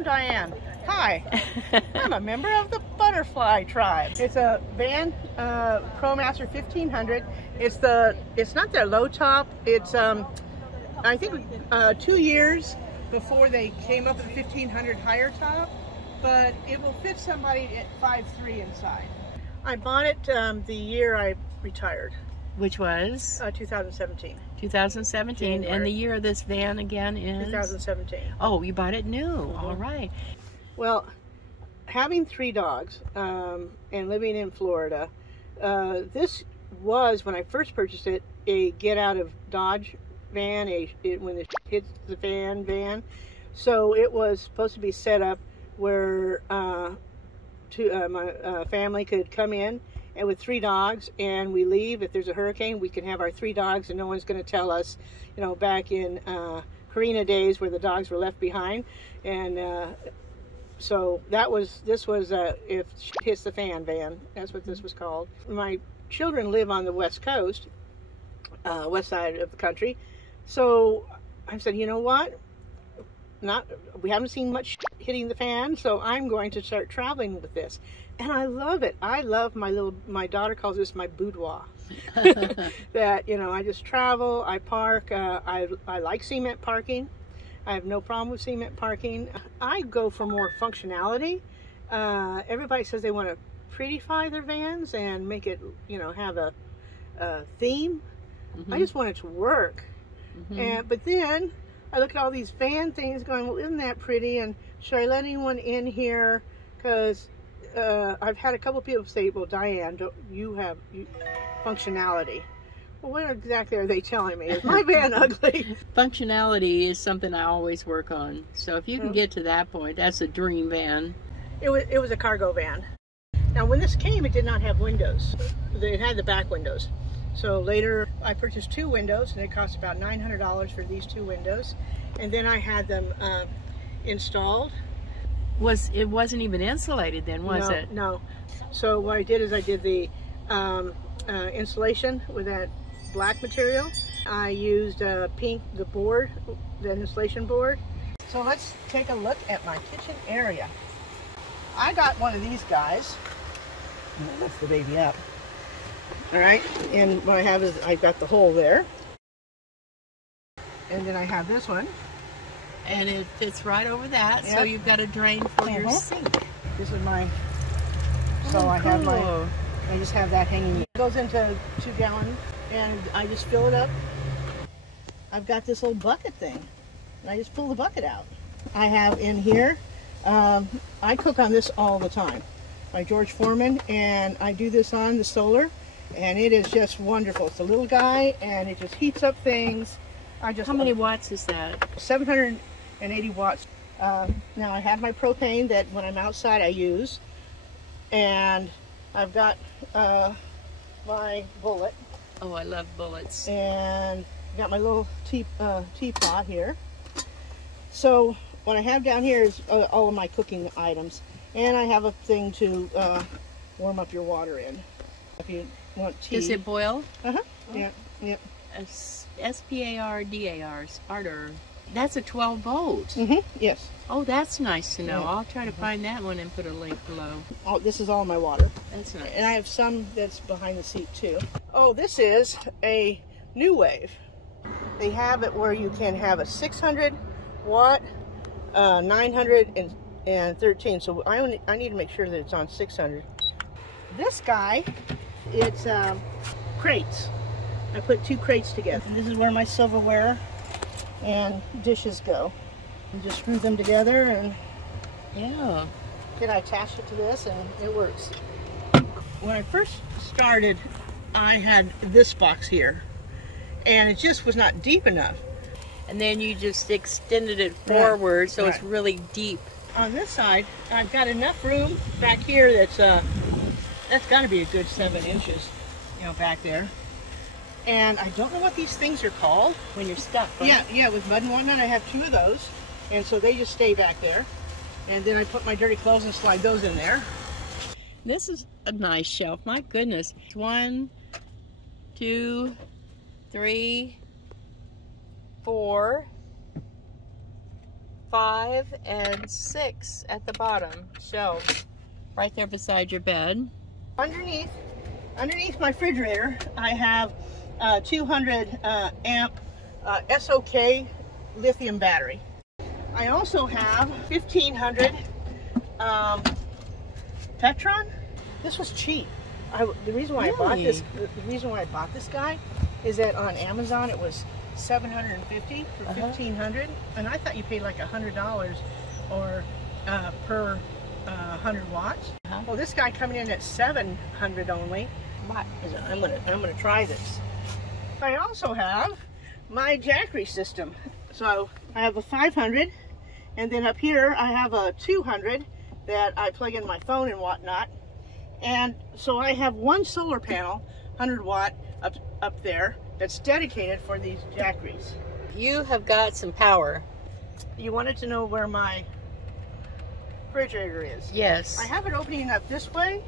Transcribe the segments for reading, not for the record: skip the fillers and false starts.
I'm Diane. Hi. I'm a member of the butterfly tribe. It's a van, Promaster 1500. It's not their low top. It's I think 2 years before they came up with the 1500 higher top, but it will fit somebody at 5'3" inside. I bought it the year I retired. Which was? 2017. 2017. January. And the year of this van again is? 2017. Oh, you bought it new. Mm-hmm. All right. Well, having 3 dogs and living in Florida, this was, when I first purchased it, a get out of Dodge van, when it hits the van. So it was supposed to be set up where my family could come in and with 3 dogs, and we leave. If there's a hurricane, we can have our 3 dogs and no one's going to tell us, you know, back in Karina days where the dogs were left behind. And so this was if shit hits the fan van. That's what this was called. My children live on the west coast, west side of the country. So I said, you know what? We haven't seen much hitting the fan, so I'm going to start traveling with this. And I love it. I love my daughter calls this my boudoir. That, you know, I just travel, I park, I like cement parking. I have no problem with cement parking. I go for more functionality. Everybody says they want to prettify their vans and make it, you know, have a theme. Mm-hmm. I just want it to work. Mm-hmm. But then I look at all these van things going, well, isn't that pretty? And should I let anyone in here? Because I've had a couple of people say, well, Diane, you have functionality. Well, what exactly are they telling me? Is my van ugly? Functionality is something I always work on. So if you can get to that point, that's a dream van. It was a cargo van. Now, when this came, it did not have windows. It had the back windows. So later, I purchased 2 windows, and it cost about $900 for these 2 windows. And then I had them installed. It wasn't even insulated then, was it? No. So what I did is I did the insulation with that black material. I used pink, the insulation board. So let's take a look at my kitchen area. I got one of these guys. I'm gonna lift the baby up. All right, and what I have is I've got the hole there. And then I have this one. And it fits right over that, Yep. So you've got a drain for your sink. This is my, so I have I just have that hanging. It goes into 2 gallon, and I just fill it up. I've got this little bucket thing, and I just pull the bucket out. I have in here, I cook on this all the time, by George Foreman, and I do this on the solar, and it is just wonderful. It's a little guy, and it just heats up things. How many watts is that? 780 watts. Now I have my propane that when I'm outside I use, and I've got my bullet. Oh, I love bullets. And got my little teapot here. So what I have down here is all of my cooking items, and I have a thing to warm up your water in if you want tea. Does it boil? Uh-huh. Yeah. S-P-A-R-D-A-R, starter. That's a 12 volt. Mm-hmm. Yes. Oh, that's nice to know. Yeah. I'll try to find that one and put a link below. Oh, this is all my water. That's nice. And I have some that's behind the seat too. Oh, this is a New Wave. They have it where you can have a 600 watt, 913. So I need to make sure that it's on 600. This guy, it's crates. I put 2 crates together. And this is where my silverware and dishes go. And just screw them together, and yeah. Then I attach it to this, and it works. When I first started, I had this box here, and it just was not deep enough. And then you just extended it forward, so it's really deep. On this side, I've got enough room back here that's got to be a good 7 inches, you know, back there. And I don't know what these things are called. When you're stuck, right? Yeah, with mud and whatnot, I have 2 of those. And so they just stay back there. And then I put my dirty clothes and slide those in there. This is a nice shelf. My goodness. 1, 2, 3, 4, 5 and 6 at the bottom shelves, right there beside your bed. Underneath my refrigerator, I have a 200 amp SOK lithium battery. I also have 1500 Petron. This was cheap. The reason why I bought this guy is that on Amazon it was $750 for 1500, and I thought you paid like $100 or per 100 watts. Well, this guy coming in at 700 only. I'm gonna try this. I also have my Jackery system. So I have a 500, and then up here I have a 200 that I plug in my phone and whatnot. And so I have one solar panel, 100 watt, up there that's dedicated for these Jackeries. You have got some power. You wanted to know where my refrigerator is? Yes. I have it opening up this way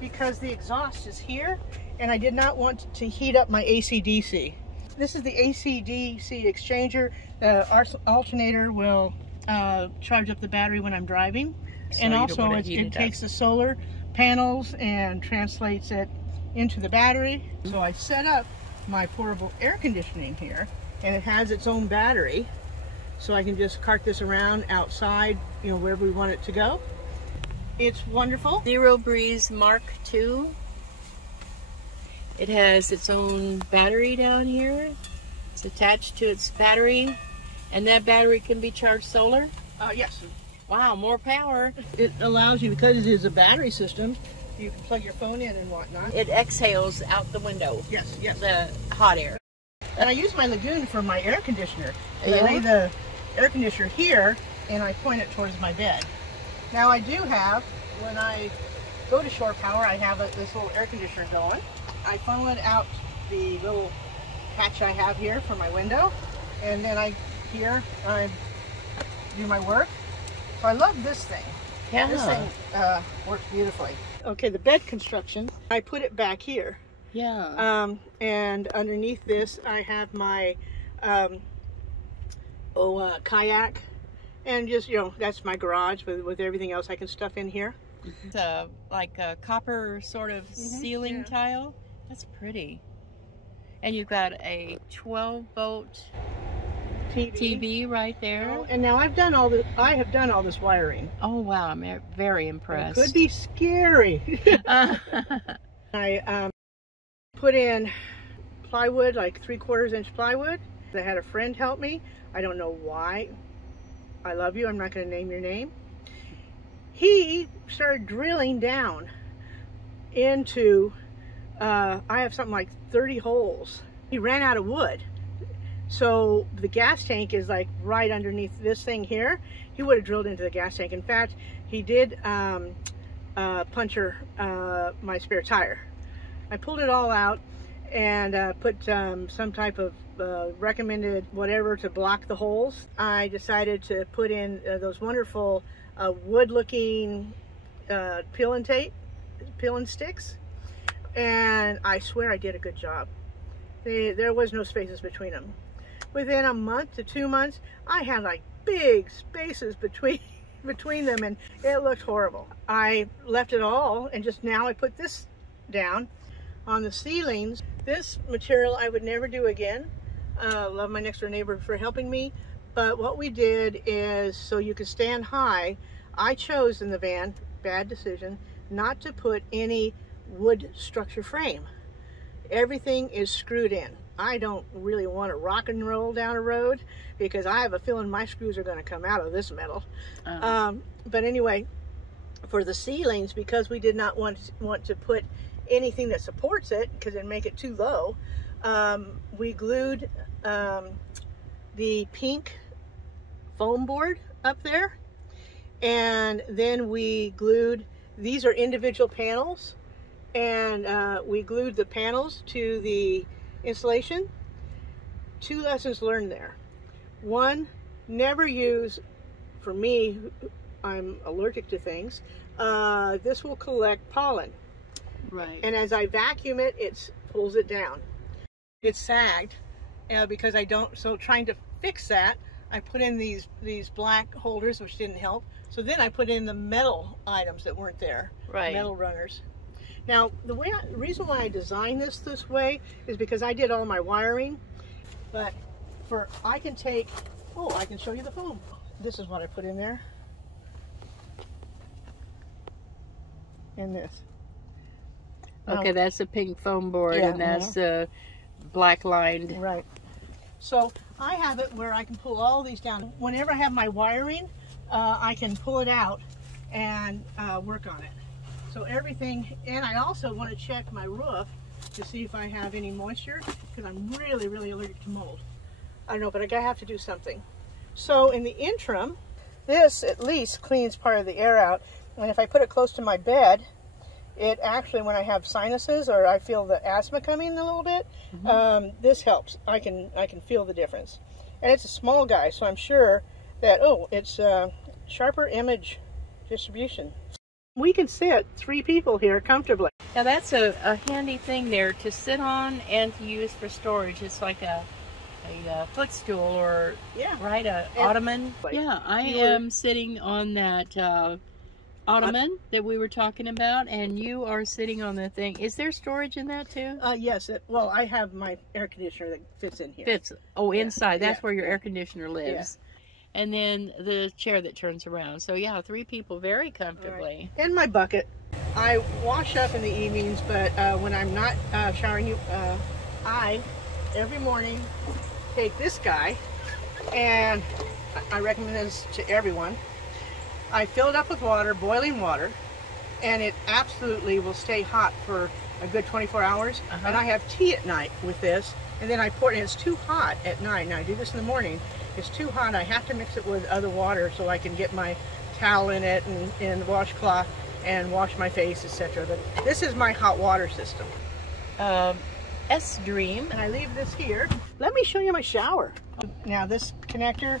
because the exhaust is here, and I did not want to heat up my AC/DC. This is the AC/DC exchanger. The alternator will charge up the battery when I'm driving, and also it takes the solar panels and translates it into the battery. So I set up my portable air conditioning here, and it has its own battery, so I can just cart this around outside, you know, wherever we want it to go. It's wonderful. Zero Breeze Mark II. It has its own battery down here. It's attached to its battery, and that battery can be charged solar? Yes. Wow, more power. It allows you, because it is a battery system, you can plug your phone in and whatnot. It exhales out the window. Yes, yes. The hot air. And I use my Lagoon for my air conditioner. I lay the air conditioner here, and I point it towards my bed. Now I do have, when I go to shore power, I have this little air conditioner going. I funnel it out the little hatch I have here for my window, and then I do my work. So I love this thing. Yeah. This thing works beautifully. Okay, the bed construction, I put it back here. Yeah. And underneath this, I have my kayak, and just, you know, that's my garage with everything else I can stuff in here. It's like a copper sort of ceiling tile. That's pretty. And you've got a 12-volt TV right there. And now I have done all this wiring. Oh wow, I'm very impressed. It could be scary. I put in plywood, like 3/4 inch plywood. I had a friend help me. I don't know why. I love you. I'm not going to name your name. He started drilling down into, I have something like 30 holes. He ran out of wood. So the gas tank is like right underneath this thing here. He would have drilled into the gas tank. In fact, he did puncture my spare tire. I pulled it all out and put some type of recommended whatever to block the holes. I decided to put in those wonderful wood-looking peel and sticks, and I swear I did a good job. There was no spaces between them. Within a month to 2 months, I had like big spaces between them, and it looked horrible. I left it all, and just now I put this down on the ceilings. This material I would never do again. Love my next door neighbor for helping me, but what we did is, so you could stand high, I chose in the van, bad decision, not to put any wood structure frame. Everything is screwed in. I don't really want to rock and roll down a road because I have a feeling my screws are going to come out of this metal. But anyway, for the ceilings, because we did not want to put anything that supports it because it'd make it too low, we glued the pink foam board up there, and then we glued, these are individual panels, and we glued the panels to the insulation. 2 lessons learned there. 1, never use, for me, I'm allergic to things, this will collect pollen. Right. And as I vacuum it, it pulls it down. It sagged because I don't, so trying to fix that, I put in these black holders, which didn't help. So then I put in the metal items that weren't there, Right. metal runners. Now, the reason why I designed this way is because I did all my wiring, but I can show you the foam. This is what I put in there. And this. Okay, that's a pink foam board, Yeah, and that's black lined. Right. So I have it where I can pull all these down. Whenever I have my wiring, I can pull it out and work on it. So everything, and I also want to check my roof to see if I have any moisture, because I'm really, really allergic to mold. I don't know, but I have to do something. So in the interim, this at least cleans part of the air out. And if I put it close to my bed, it actually, when I have sinuses or I feel the asthma coming a little bit, this helps. I can feel the difference. And it's a small guy, so I'm sure that, it's sharper image distribution. We can sit 3 people here comfortably. Now that's a handy thing there to sit on and to use for storage. It's like a footstool or right, a ottoman. Yeah, I am sitting on that ottoman that we were talking about, and you are sitting on the thing. Is there storage in that too? Yes. Well, I have my air conditioner that fits in here. Fits. Oh, inside. That's where your air conditioner lives. Yeah. And then the chair that turns around. So yeah, 3 people very comfortably. Right. And my bucket. I wash up in the evenings, but when I'm not showering, I every morning take this guy, and I recommend this to everyone. I fill it up with water, boiling water, and it absolutely will stay hot for a good 24 hours. And I have tea at night with this, and then I pour it, and it's too hot at night. Now I do this in the morning. It's too hot. I have to mix it with other water so I can get my towel in it and the washcloth and wash my face, etc. But this is my hot water system. S-Dream. And I leave this here. Let me show you my shower. Now this connector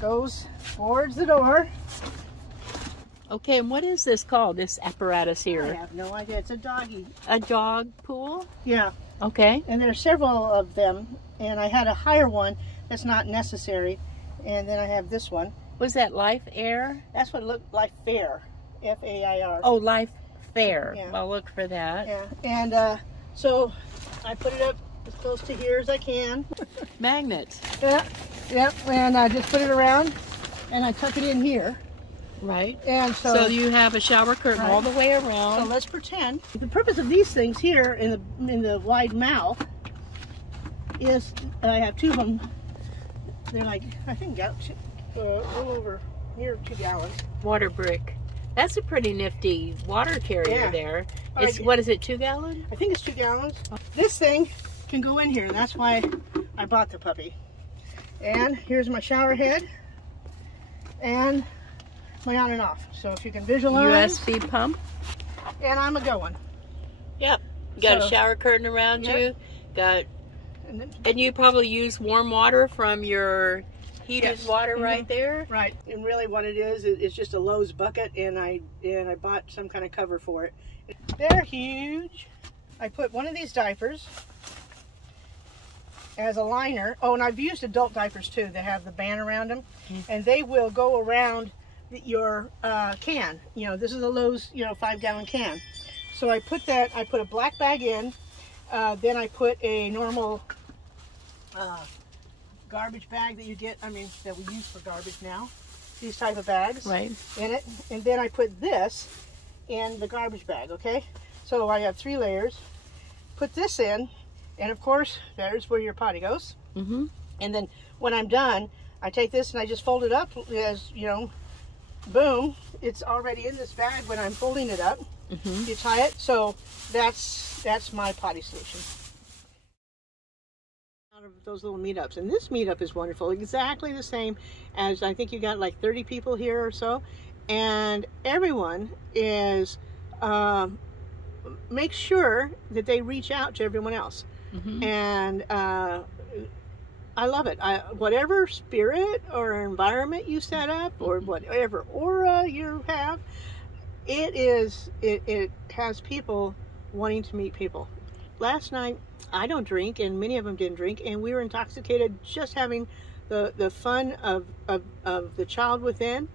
goes towards the door. Okay, and what is this called, this apparatus here? I have no idea. It's a doggy. A dog pool? Yeah. Okay. And there are several of them, and I had a higher one that's not necessary, and then I have this one. Was that Life Air? That's what it looked like. Fair. F-A-I-R. Oh, Life Fair. Yeah. I'll look for that. Yeah. And so I put it up as close to here as I can. Magnets. Yep. And I just put it around, and I tuck it in here. Right. And so you have a shower curtain all the way around. So let's pretend. The purpose of these things here in the wide mouth is I have 2 of them. They're like, I think a little over near 2 gallons. Water brick. That's a pretty nifty water carrier there. What is it, 2 gallons? I think it's 2 gallons. This thing can go in here, and that's why I bought the puppy. And here's my shower head and my on and off. So if you can visualize. USB pump. And I'm a going. Yep. Got a shower curtain around you. Got. And you probably use warm water from your heated water right there. Right. And really what it is, it's just a Lowe's bucket, and I bought some kind of cover for it. They're huge. I put one of these diapers as a liner. Oh, and I've used adult diapers too. They have the band around them, and they will go around your can. You know, this is a Lowe's 5-gallon can. So I put a black bag in, then I put a normal garbage bag that you get, that we use for garbage now, these type of bags in it, and then I put this in the garbage bag. Okay, so I have 3 layers. Put this in, and of course there's where your potty goes. And then when I'm done, I take this and I just fold it up, as boom, it's already in this bag when I'm folding it up. You tie it. So that's my potty solution. Out of those little meetups, and this meetup is wonderful. Exactly the same as, I think you got like 30 people here or so, and everyone is make sure that they reach out to everyone else. And I love it. Whatever spirit or environment you set up, or whatever aura you have, it has people wanting to meet people. Last night, I don't drink, and many of them didn't drink, and we were intoxicated just having the fun of the child within,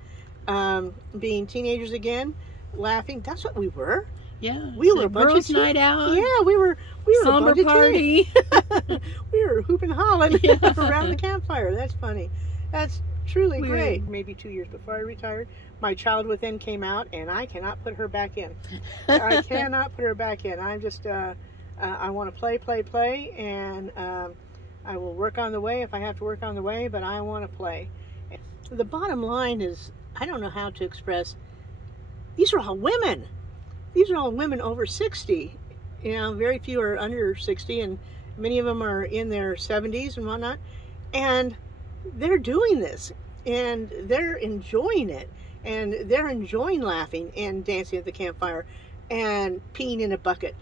being teenagers again, laughing. That's what we were. Yeah, we were a bunch girls' of night out. Yeah, we were Slumber a bunch party. Of we were hooping and hollering around the campfire. That's funny. That's truly great. Maybe 2 years before I retired, my child within came out, and I cannot put her back in. I cannot put her back in. I'm just I want to play, and I will work on the way if I have to work on the way, but I want to play. The bottom line is, I don't know how to express, these are all women. These are all women over 60. You know, very few are under 60, and many of them are in their 70s and whatnot. And they're doing this, and they're enjoying it, and they're enjoying laughing and dancing at the campfire and peeing in a bucket.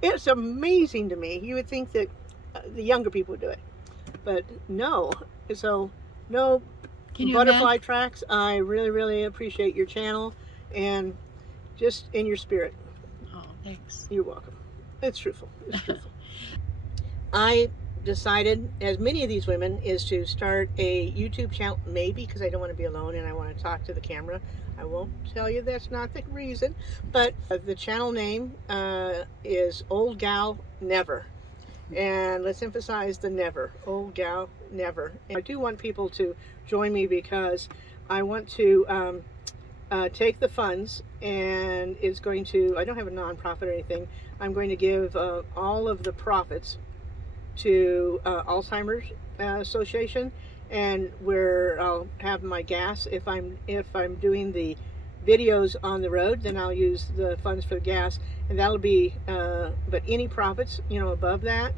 It's amazing to me. You would think that the younger people would do it, but no. So no butterfly tracks. I really, really appreciate your channel and just in your spirit. Oh, thanks. You're welcome. It's truthful. It's truthful. I decided, as many of these women, is to start a YouTube channel, maybe because I don't want to be alone and I want to talk to the camera. I won't tell you that's not the reason, but the channel name is Old Gal Never. And let's emphasize the never. Old Gal Never. And I do want people to join me because I want to take the funds, and it's going to, I don't have a nonprofit or anything, I'm going to give all of the profits to Alzheimer's Association, and where I'll have my gas. If I'm doing the videos on the road, then I'll use the funds for the gas, and that'll be but any profits, you know, above that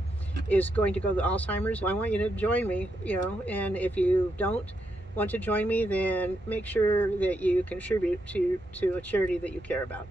is going to go to Alzheimer's. I want you to join me, you know, and if you don't want to join me, then make sure that you contribute to a charity that you care about.